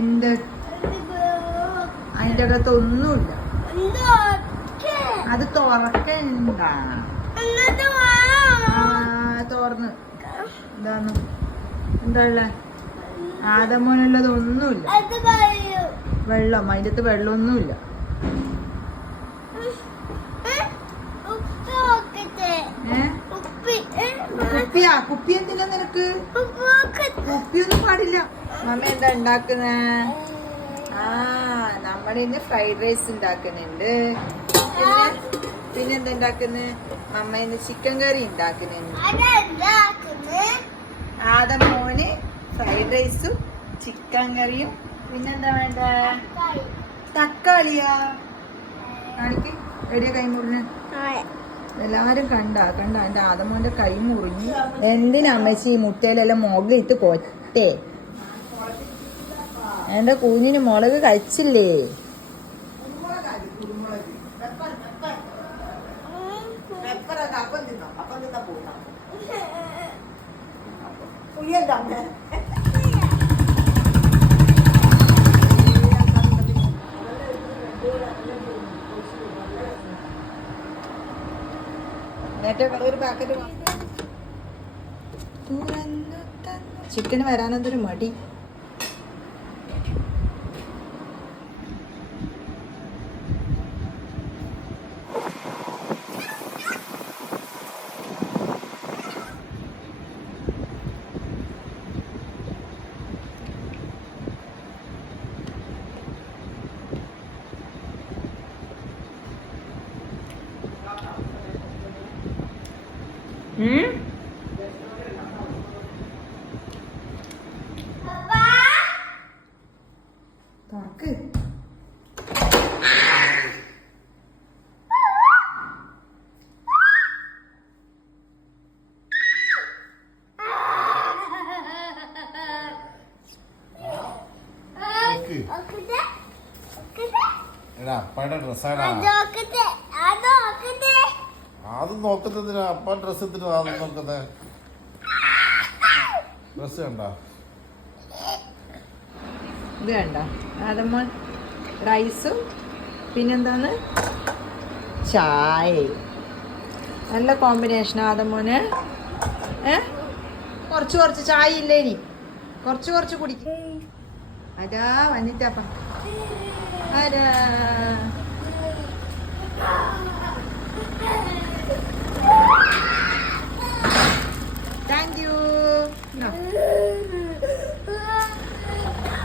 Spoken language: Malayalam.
എന്ത് അതിൻ്റെ അകത്ത് ഒന്നുമില്ല. അത് തുറക്കണ്ട. തുറന്ന് എന്താന്ന് എന്താ ഉള്ളെ? ആദമോനുള്ളത് ഒന്നുമില്ല. വെള്ളം അതിൻ്റെ അകത്ത് വെള്ളമൊന്നുമില്ല. കുപ്പി എന്തിനാ നിനക്ക്? കുപ്പിയൊന്നും പാടില്ല. മമ്മ എന്താ ഉണ്ടാക്കുന്നേ? നമ്മളിന്ന് ഫ്രൈഡ് റൈസ് ഉണ്ടാക്കുന്നുണ്ട്. പിന്നെന്താ ഉണ്ടാക്കുന്നത്? മമ്മ ഇന്ന് ചിക്കൻ കറി ഉണ്ടാക്കുന്നുണ്ട്. ആദമോന് ഫ്രൈഡ് റൈസും ചിക്കൻ കറിയും. പിന്നെന്താ വേണ്ട? തക്കാളിയാ. കാണിക്ക്. എടിയ കൈ മുറിഞ്ഞ് എല്ലാരും കണ്ട എന്റെ ആദമോന്റെ കൈ മുറിഞ്ഞു. എന്തിനാ അമ്മച്ചി ഈ മുട്ടയിലെല്ലാം മുളകിട്ട് കൊറ്റേ? എന്റെ കുഞ്ഞിന് മുളക് കഴിച്ചില്ലേ? ഒരു പാക്കറ്റ് ചിക്കന് വരാനെന്തൊരു മടി. തുറക്ക്. അപ്പയുടെ ഡ്രസ്സാണ്. അത് നോക്കുന്നതിന് അപ്പ ഡ്രസ്സത്തിന് അത് നോക്കുന്നത്. ഡ്രസ് കണ്ട ഇത് കണ്ട ആദമോൻ റൈസും പിന്നെന്താണ് ചായ. നല്ല കോമ്പിനേഷൻ ആദമോന്. കുറച്ച് ചായ ഇല്ലേ? ഇനി കുറച്ച് കുടിക്കും. അതാ വന്നിട്ടപ്പ. ആരാ